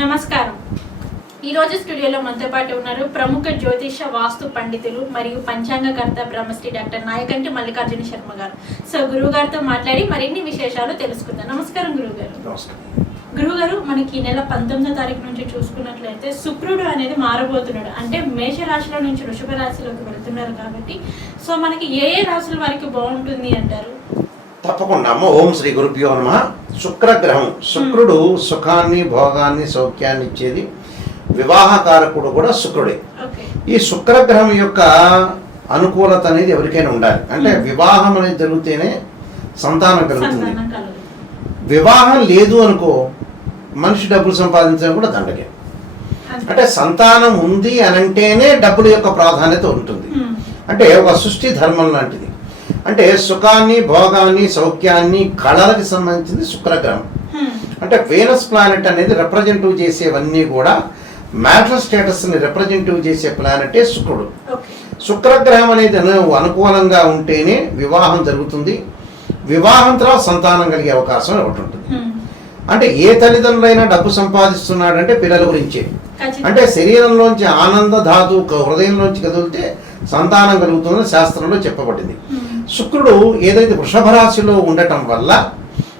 నమస్కారం. ఈరోజు స్టూడియోలో మనతో పాటు ఉన్నారు ప్రముఖ జ్యోతిష వాస్తు పండితులు మరియు పంచాంగకర్త బ్రహ్మశ్రీ డాక్టర్ నాయకంటి మల్లికార్జున శర్మ గారు. సో గురువు గారితో మాట్లాడి మరిన్ని విశేషాలు తెలుసుకుందాం. నమస్కారం గురువు గారు. గురువు గారు, మనకి ఈ నెల 19వ తారీఖు నుంచి చూసుకున్నట్లయితే శుక్రుడు అనేది మారబోతున్నాడు. అంటే మేషరాశిలో నుంచి వృషభ రాశిలోకి వెళ్తున్నారు కాబట్టి సో మనకి ఏ రాశుల వారికి బాగుంటుంది అంటారు? తప్పకుండా. ఓం శ్రీ గురుభ్యో నమః. శుక్రగ్రహం, శుక్రుడు సుఖాన్ని భోగాన్ని సౌఖ్యాన్ని ఇచ్చేది, వివాహకారకుడు కూడా శుక్రుడే. ఈ శుక్రగ్రహం యొక్క అనుకూలత అనేది ఎవరికైనా ఉండాలి. అంటే వివాహం అనేది జరిగితేనే సంతానం కలుగుతుంది. వివాహం లేదు అనుకో మనిషి డబ్బులు సంపాదించడం కూడా దండగే. అంటే సంతానం ఉంది అనంటేనే డబ్బుల యొక్క ప్రాధాన్యత ఉంటుంది. అంటే ఒక సృష్టి ధర్మం లాంటిది. అంటే సుఖాన్ని భోగాన్ని సౌఖ్యాన్ని కళలకు సంబంధించింది శుక్రగ్రహం. అంటే వీనస్ ప్లానెట్ అనేది రిప్రజెంటివ్ చేసేవన్నీ కూడా మ్యాటర్ స్టేటస్ని రిప్రజెంటివ్ చేసే ప్లానెటే శుక్రుడు. శుక్రగ్రహం అనేది అనుకూలంగా ఉంటేనే వివాహం జరుగుతుంది. వివాహం తర్వాత సంతానం కలిగే అవకాశం ఒకటి ఉంటుంది. అంటే ఏ తల్లిదండ్రులైనా డబ్బు సంపాదిస్తున్నాడంటే పిల్లల గురించే. అంటే శరీరంలోంచి ఆనంద ధాతు హృదయంలోంచి కదిలితే సంతానం కలుగుతుందని శాస్త్రంలో చెప్పబడింది. శుక్రుడు ఏదైతే వృషభ రాశిలో ఉండటం వల్ల,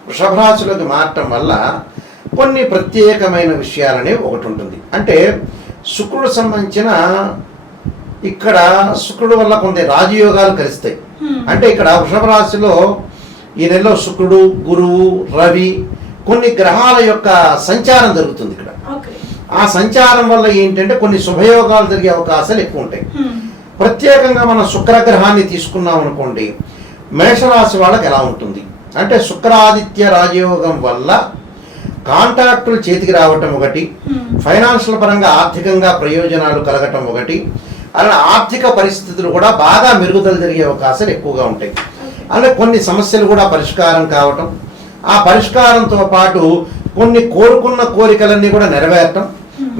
వృషభ రాశిలోకి మారటం వల్ల కొన్ని ప్రత్యేకమైన విషయాలనే ఒకటి ఉంటుంది. అంటే శుక్రుడు సంబంధించిన ఇక్కడ శుక్రుడు వల్ల కొన్ని రాజయోగాలు కలుస్తాయి. అంటే ఇక్కడ వృషభ రాశిలో ఈ నెలలో శుక్రుడు, గురువు, రవి కొన్ని గ్రహాల యొక్క సంచారం జరుగుతుంది. ఇక్కడ ఆ సంచారం వల్ల ఏంటంటే కొన్ని శుభయోగాలు జరిగే అవకాశాలు ఎక్కువ ఉంటాయి. ప్రత్యేకంగా మనం శుక్రగ్రహాన్ని తీసుకున్నాం అనుకోండి, మేషరాశి వాళ్ళకి ఎలా ఉంటుంది అంటే శుక్రాదిత్య రాజయోగం వల్ల కాంట్రాక్టులు చేతికి రావటం ఒకటి, ఫైనాన్షియల్ పరంగా ఆర్థికంగా ప్రయోజనాలు కలగటం ఒకటి, అలా ఆర్థిక పరిస్థితులు కూడా బాగా మెరుగుదల జరిగే అవకాశాలు ఎక్కువగా ఉంటాయి. అలా కొన్ని సమస్యలు కూడా పరిష్కారం కావటం, ఆ పరిష్కారంతో పాటు కొన్ని కోరుకున్న కోరికలన్నీ కూడా నెరవేరటం,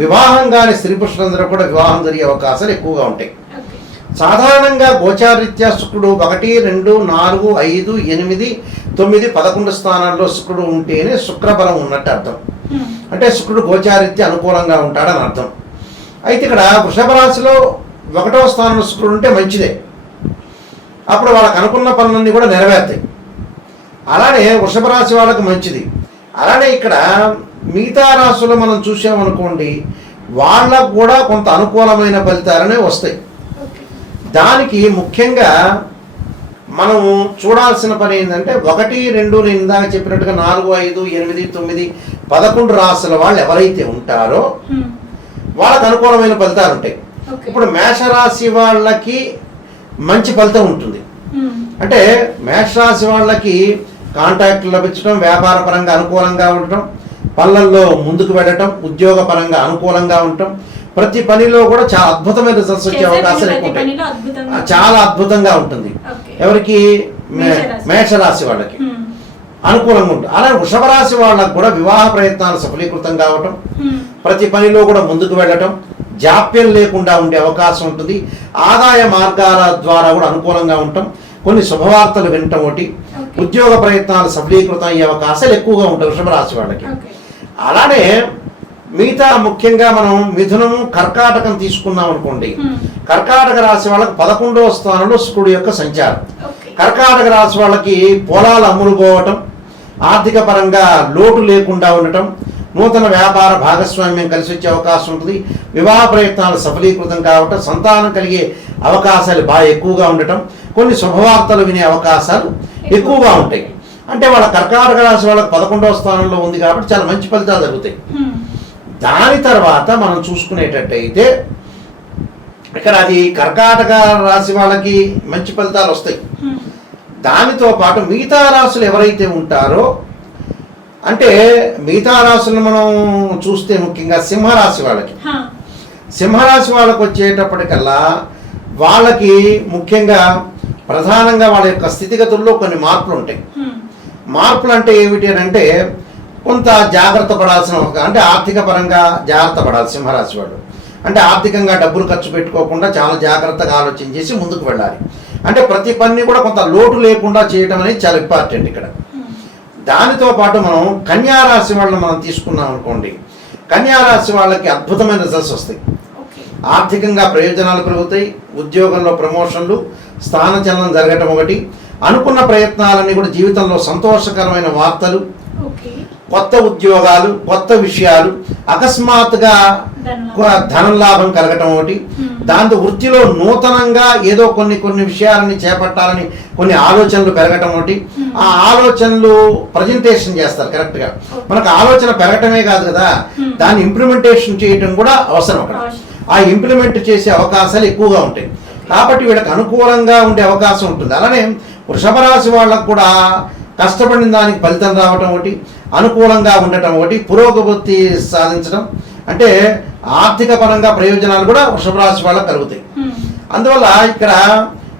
వివాహం కాని స్త్రీ పురుషులందరూ కూడా వివాహం జరిగే అవకాశాలు ఎక్కువగా ఉంటాయి. సాధారణంగా గోచారీత్యా శుక్రుడు 1, 2, 4, 5, 8, 9, 11 స్థానాల్లో శుక్రుడు ఉంటేనే శుక్రబలం ఉన్నట్టు అర్థం. అంటే శుక్రుడు గోచారీత్యా అనుకూలంగా ఉంటాడని అర్థం. అయితే ఇక్కడ వృషభ రాశిలో 1వ స్థానంలో శుక్రుడు ఉంటే మంచిదే. అప్పుడు వాళ్ళకి అనుకున్న పనులన్నీ కూడా నెరవేరుతాయి. అలానే వృషభ రాశి వాళ్ళకి మంచిది. అలానే ఇక్కడ మిగతా రాశులు మనం చూసామనుకోండి, వాళ్ళకు కూడా కొంత అనుకూలమైన ఫలితాలనే వస్తాయి. దానికి ముఖ్యంగా మనం చూడాల్సిన పని ఏంటంటే 1, 2 నేను ఇందాక చెప్పినట్టుగా 4, 5, 8, 9, 11 రాశుల వాళ్ళు ఎవరైతే ఉంటారో వాళ్ళకి అనుకూలమైన ఫలితాలు ఉంటాయి. ఇప్పుడు మేషరాశి వాళ్ళకి మంచి ఫలితం ఉంటుంది. అంటే మేషరాశి వాళ్ళకి కాంట్రాక్ట్లు లభించడం, వ్యాపార పరంగా అనుకూలంగా ఉండటం, పనులలో ముందుకు వెళ్ళటం, ఉద్యోగ పరంగా అనుకూలంగా ఉండటం, ప్రతి పనిలో కూడా చాలా అద్భుతమైన రిజల్ట్స్ వచ్చే అవకాశాలు ఎక్కువ ఉంటాయి. చాలా అద్భుతంగా ఉంటుంది. ఎవరికి? మేషరాశి వాళ్ళకి అనుకూలంగా ఉంటుంది. అలాగే వృషభ రాశి వాళ్ళకి కూడా వివాహ ప్రయత్నాలు సఫలీకృతం కావటం, ప్రతి పనిలో కూడా ముందుకు వెళ్ళటం, జాప్యం లేకుండా ఉండే అవకాశం ఉంటుంది. ఆదాయ మార్గాల ద్వారా కూడా అనుకూలంగా ఉండటం, కొన్ని శుభవార్తలు వినటం ఒకటి, ఉద్యోగ ప్రయత్నాలు సఫలీకృతం అయ్యే అవకాశాలు ఎక్కువగా ఉంటాయి వృషభ రాశి వాళ్ళకి. అలానే మిగతా ముఖ్యంగా మనం మిథునము, కర్కాటకం తీసుకున్నాం అనుకోండి, కర్కాటక రాశి వాళ్ళకి 11వ స్థానంలో శుక్రుడు యొక్క సంచారం. కర్కాటక రాశి వాళ్ళకి పొలాలు అమ్ములు పోవటం, ఆర్థిక పరంగా లోటు లేకుండా ఉండటం, నూతన వ్యాపార భాగస్వామ్యం కలిసి వచ్చే అవకాశం ఉంటుంది, వివాహ ప్రయత్నాలు సఫలీకృతం కావటం, సంతానం కలిగే అవకాశాలు బాగా ఎక్కువగా ఉండటం, కొన్ని శుభవార్తలు వినే అవకాశాలు ఎక్కువగా ఉంటాయి. అంటే వాళ్ళ కర్కాటక రాశి వాళ్ళకి 11వ స్థానంలో ఉంది కాబట్టి చాలా మంచి ఫలితాలు జరుగుతాయి. దాని తర్వాత మనం చూసుకునేటట్టయితే ఇక్కడ అది కర్కాటక రాశి వాళ్ళకి మంచి ఫలితాలు వస్తాయి. దానితో పాటు మిగతా రాశులు ఎవరైతే ఉంటారో, అంటే మిగతా రాశులను మనం చూస్తే ముఖ్యంగా సింహరాశి వాళ్ళకి, సింహరాశి వాళ్ళకి వచ్చేటప్పటికల్లా వాళ్ళకి ముఖ్యంగా ప్రధానంగా వాళ్ళ యొక్క స్థితిగతుల్లో కొన్ని మార్పులు ఉంటాయి. మార్పులు అంటే ఏమిటి అని అంటే కొంత జాగ్రత్త పడాల్సిన, అంటే ఆర్థిక పరంగా జాగ్రత్త పడాలి సింహరాశి వాళ్ళు. అంటే ఆర్థికంగా డబ్బులు ఖర్చు పెట్టుకోకుండా చాలా జాగ్రత్తగా ఆలోచన చేసి ముందుకు వెళ్ళాలి. అంటే ప్రతి పని కూడా కొంత లోటు లేకుండా చేయడం అనేది చాలా ఇంపార్టెంట్ ఇక్కడ. దానితో పాటు మనం కన్యా రాశి వాళ్ళని మనం తీసుకున్నాం అనుకోండి, కన్యా రాశి వాళ్ళకి అద్భుతమైన రిజల్ట్స్ వస్తాయి. ఆర్థికంగా ప్రయోజనాలు కలుగుతాయి, ఉద్యోగంలో ప్రమోషన్లు, స్థానచలనం జరగటం ఒకటి, అనుకున్న ప్రయత్నాలన్నీ కూడా జీవితంలో సంతోషకరమైన వార్తలు, కొత్త ఉద్యోగాలు, కొత్త విషయాలు, అకస్మాత్తుగా ధనం లాభం కలగటం ఒకటి, దాంతో వృత్తిలో నూతనంగా ఏదో కొన్ని విషయాలని చేపట్టాలని కొన్ని ఆలోచనలు పెరగటం ఒకటి. ఆ ఆలోచనలు ప్రజెంటేషన్ చేస్తారు కరెక్ట్గా. మనకు ఆలోచన పెరగటమే కాదు కదా, దాన్ని ఇంప్లిమెంటేషన్ చేయటం కూడా అవసరం. అక్కడ ఆ ఇంప్లిమెంట్ చేసే అవకాశాలు ఎక్కువగా ఉంటాయి. కాబట్టి వీళ్ళకి అనుకూలంగా ఉండే అవకాశం ఉంటుంది. అలానే వృషభ రాశి వాళ్ళకు కూడా కష్టపడిన దానికి ఫలితం రావటం ఒకటి, అనుకూలంగా ఉండటం ఒకటి, పురోగతి సాధించడం, అంటే ఆర్థిక పరంగా ప్రయోజనాలు కూడా వృషభ రాశి వాళ్ళకు కలుగుతాయి. అందువల్ల ఇక్కడ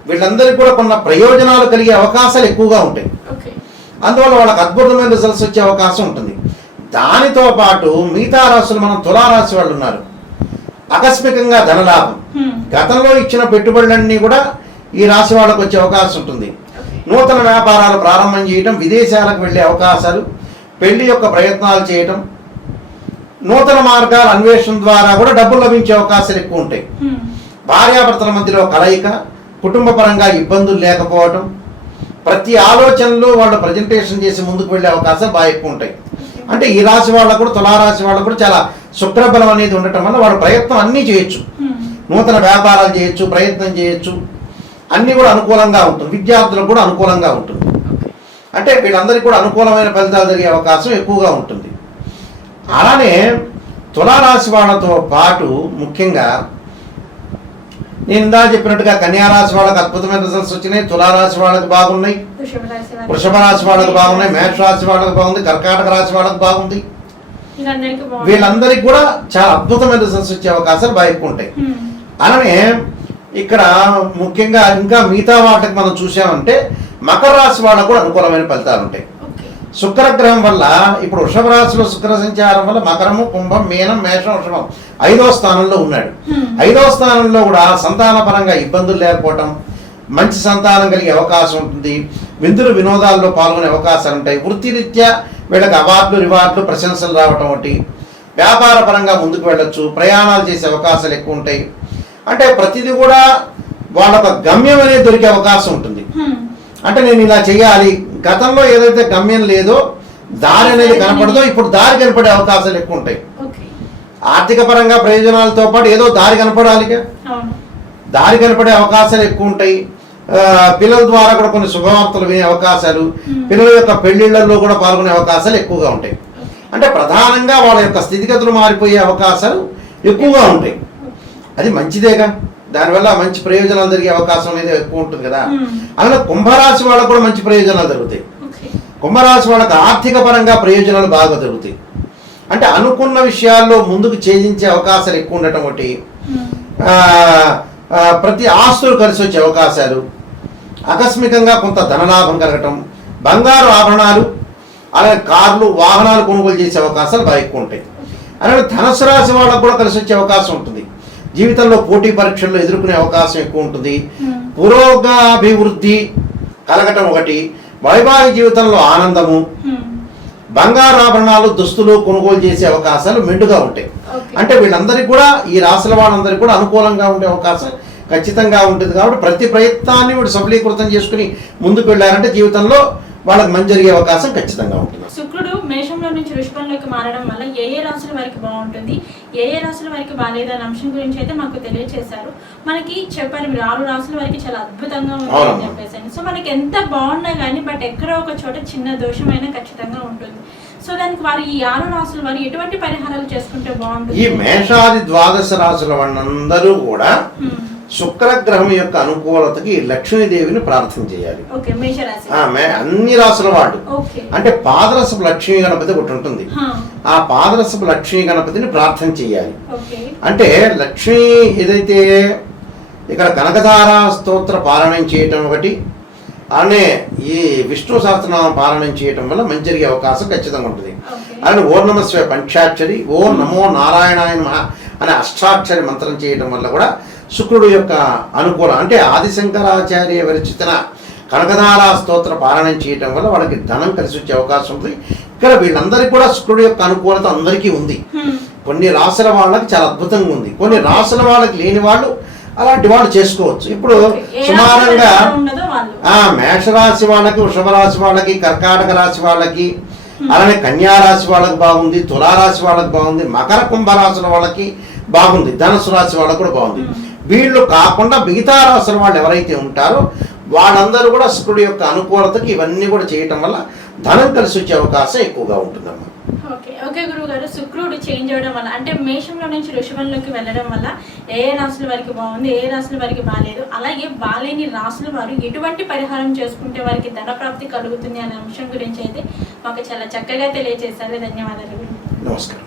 వీళ్ళందరికీ కూడా కొన్ని ప్రయోజనాలు కలిగే అవకాశాలు ఎక్కువగా ఉంటాయి. అందువల్ల వాళ్ళకి అద్భుతమైన రిజల్ట్స్ వచ్చే అవకాశం ఉంటుంది. దానితో పాటు మిగతా రాశులు, మనం తులారాశి వాళ్ళు ఉన్నారు, ఆకస్మికంగా ధనలాభం, గతంలో ఇచ్చిన పెట్టుబడులన్నీ కూడా ఈ రాశి వాళ్ళకు వచ్చే అవకాశం ఉంటుంది. నూతన వ్యాపారాలు ప్రారంభం చేయటం, విదేశాలకు వెళ్ళే అవకాశాలు, పెళ్లి యొక్క ప్రయత్నాలు చేయటం, నూతన మార్గాల అన్వేషణ ద్వారా కూడా డబ్బులు లభించే అవకాశాలు ఎక్కువ ఉంటాయి. భార్యాభర్తల మధ్యలో కలయిక, కుటుంబ పరంగా ఇబ్బందులు లేకపోవటం, ప్రతి ఆలోచనలో వాళ్ళు ప్రజెంటేషన్ చేసి ముందుకు వెళ్ళే అవకాశాలు బాగా ఎక్కువ ఉంటాయి. అంటే ఈ రాశి వాళ్ళకు కూడా, తులారాశి వాళ్ళకు కూడా చాలా శుక్రబలం అనేది ఉండటం వల్ల వాళ్ళ ప్రయత్నం అన్నీ చేయొచ్చు, నూతన వ్యాపారాలు చేయొచ్చు, ప్రయత్నం చేయొచ్చు, అన్నీ కూడా అనుకూలంగా ఉంటుంది. విద్యార్థులకు కూడా అనుకూలంగా ఉంటుంది. అంటే వీళ్ళందరికీ కూడా అనుకూలమైన ఫలితాలు జరిగే అవకాశం ఎక్కువగా ఉంటుంది. అలానే తులారాశి వాళ్ళతో పాటు ముఖ్యంగా నేను ఇందా చెప్పినట్టుగా కన్యారాశి వాళ్ళకి అద్భుతమైన రిజల్ట్స్ వచ్చినాయి, తులారాశి వాళ్ళకి బాగున్నాయి, వృషభ రాశి వాళ్ళకి బాగున్నాయి, మేష రాశి వాళ్ళకి బాగుంది, కర్కాటక రాశి వాళ్ళకి బాగుంది. వీళ్ళందరికీ కూడా చాలా అద్భుతమైన రిజల్ట్స్ వచ్చే అవకాశాలు బాగా ఎక్కువ ఉంటాయి. అలానే ఇక్కడ ముఖ్యంగా ఇంకా మిగతా వాటికి మనం చూసామంటే మకర రాశి వాళ్ళకు కూడా అనుకూలమైన ఫలితాలు ఉంటాయి. శుక్రగ్రహం వల్ల ఇప్పుడు వృషభ రాశిలో శుక్ర సంచారం వల్ల మకరము, కుంభం, మీనం, మేషం, వృషభం 5వ స్థానంలో ఉన్నాడు. 5వ స్థానంలో కూడా సంతాన పరంగా ఇబ్బందులు లేకపోవటం, మంచి సంతానం కలిగే అవకాశం ఉంటుంది, విందులు వినోదాల్లో పాల్గొనే అవకాశాలు ఉంటాయి. వృత్తిరీత్యా వీళ్ళకి అవార్డులు, రివార్డులు, ప్రశంసలు రావటం ఒకటి, వ్యాపార పరంగా ముందుకు వెళ్ళొచ్చు, ప్రయాణాలు చేసే అవకాశాలు ఎక్కువ ఉంటాయి. అంటే ప్రతిదీ కూడా వాళ్ళొక గమ్యం అనేది దొరికే అవకాశం ఉంటుంది. అంటే నేను ఇలా చేయాలి, గతంలో ఏదైతే గమ్యం లేదో, దారి అనేది కనపడదో, ఇప్పుడు దారి కనపడే అవకాశాలు ఎక్కువ ఉంటాయి. ఆర్థిక పరంగా ప్రయోజనాలతో పాటు ఏదో దారి కనపడాలిగా, దారి కనపడే అవకాశాలు ఎక్కువ ఉంటాయి. పిల్లల ద్వారా కూడా కొన్ని శుభవార్తలు వినే అవకాశాలు, పిల్లల యొక్క పెళ్లిళ్లలో కూడా పాల్గొనే అవకాశాలు ఎక్కువగా ఉంటాయి. అంటే ప్రధానంగా వాళ్ళ యొక్క స్థితిగతులు మారిపోయే అవకాశాలు ఎక్కువగా ఉంటాయి. అది మంచిదేగా, దానివల్ల మంచి ప్రయోజనాలు జరిగే అవకాశం అనేది ఎక్కువ ఉంటుంది కదా. అలాగే కుంభరాశి వాళ్ళకు కూడా మంచి ప్రయోజనాలు జరుగుతాయి. కుంభరాశి వాళ్ళకి ఆర్థిక పరంగా ప్రయోజనాలు బాగా జరుగుతాయి. అంటే అనుకున్న విషయాల్లో ముందుకు ఛేదించే అవకాశాలు ఎక్కువ ఉండటం ఒకటి, ప్రతి ఆస్తులు కలిసి వచ్చే అవకాశాలు, ఆకస్మికంగా కొంత ధనలాభం కలగటం, బంగారు ఆభరణాలు, అలాగే కార్లు, వాహనాలు కొనుగోలు చేసే అవకాశాలు బాగా ఎక్కువ ఉంటాయి. అలాగే ధనుసు రాశి వాళ్ళకు కూడా కలిసి వచ్చే అవకాశం ఉంటుంది. జీవితంలో పోటీ పరీక్షల్లో ఎదుర్కొనే అవకాశం ఎక్కువ ఉంటుంది. పురోగాభివృద్ధి కలగటం ఒకటి, వైవాహిక జీవితంలో ఆనందము, బంగారు ఆభరణాలు, దుస్తులు కొనుగోలు చేసే అవకాశాలు మెండుగా ఉంటాయి. అంటే వీళ్ళందరికీ కూడా, ఈ రాశుల వాళ్ళందరికీ కూడా అనుకూలంగా ఉండే అవకాశం ఖచ్చితంగా ఉంటుంది. కాబట్టి ప్రతి ప్రయత్నాన్ని వీడు సఫలీకృతం చేసుకుని ముందుకు వెళ్ళారంటే జీవితంలో వాళ్ళకి మంచి జరిగే అవకాశం ఖచ్చితంగా ఉంటుంది. శుక్రుడు మేషంలో నుంచి వృషభంలోకి మారడం వల్ల ఏ ఏ రాశుల వారికి బాగుంటుంది, ఏ ఏ రాశుల వారికి బాగాలేదు అనే అంశం గురించి అయితే మాకు తెలియజేశారు. మనకి చెప్పారు మీరు 6 రాశుల వారికి చాలా అద్భుతంగా ఉంటుందని చెప్పేసి. సో మనకి ఎంత బాగున్నా కానీ బట్ ఎక్కడో ఒక చోట చిన్న దోషమైనా ఖచ్చితంగా ఉంటుంది. సో దానికి వారు ఈ 6 రాశుల వారు ఎటువంటి పరిహారాలు చేసుకుంటే బాగుంటుంది? ఈ మేషాది ద్వాదశ రాశుల వాళ్ళందరూ కూడా శుక్రగ్రహం యొక్క అనుకూలతకి లక్ష్మీదేవిని ప్రార్థన చేయాలి. అన్ని రాసుల వాళ్ళు, అంటే పాదరసపు లక్ష్మీ గణపతి ఒకటి ఉంటుంది, ఆ పాదరసపు లక్ష్మీ గణపతిని ప్రార్థన చేయాలి. అంటే లక్ష్మీ ఏదైతే ఇక్కడ కనకధార స్తోత్ర పారాయణం చేయటం ఒకటి, అలానే ఈ విష్ణు సహస్రనామం పారాయణం చేయటం వల్ల మంచి జరిగే అవకాశం ఖచ్చితంగా ఉంటుంది. అలానే ఓం నమః శివాయ పంచాక్షరి, ఓం నమో నారాయణాయ నమః అనే అష్టాక్షరి మంత్రం చేయడం వల్ల కూడా శుక్రుడు యొక్క అనుకూలం, అంటే ఆదిశంకరాచార్య విరచిత కనకధారా స్తోత్ర పారాయణం చేయటం వల్ల వాళ్ళకి ధనం కలిసి వచ్చే అవకాశం ఉంది. ఇక్కడ వీళ్ళందరికీ కూడా శుక్రుడు యొక్క అనుకూలత అందరికీ ఉంది. కొన్ని రాసుల వాళ్ళకి చాలా అద్భుతంగా ఉంది, కొన్ని రాసుల వాళ్ళకి లేని వాళ్ళు అలాంటి వాళ్ళు చేసుకోవచ్చు. ఇప్పుడు సుమారంగా మేషరాశి వాళ్ళకి, వృషభ రాశి వాళ్ళకి, కర్కాటక రాశి వాళ్ళకి, అలానే కన్యా రాశి వాళ్ళకి బాగుంది, తులారాశి వాళ్ళకి బాగుంది, మకర కుంభ రాశుల వాళ్ళకి బాగుంది, ధనుసు రాశి వాళ్ళకి కూడా బాగుంది. వీళ్ళు కాకుండా మిగతా రాశుల వాళ్ళు ఎవరైతే ఉంటారో వాళ్ళందరూ కూడా శుక్రుడి యొక్క అనుకూలతకి ఇవన్నీ కూడా చేయటం వల్ల ధనం కలిసి వచ్చే అవకాశం ఎక్కువగా ఉంటుందమ్మా. ఓకే గురువు గారు, శుక్రుడు చేంజ్ అవ్వడం వల్ల అంటే మేషంలో నుంచి వృషభంలోకి వెళ్ళడం వల్ల ఏ రాశుల వారికి బాగుంది, ఏ రాశుల వారికి బాగాలేదు, అలాగే బాలేని రాశుల వారు ఎటువంటి పరిహారం చేసుకుంటే వారికి ధన ప్రాప్తి కలుగుతుంది అనే అంశం గురించి అయితే మాకు చాలా చక్కగా తెలియజేశారు. ధన్యవాదాలు. నమస్కారం.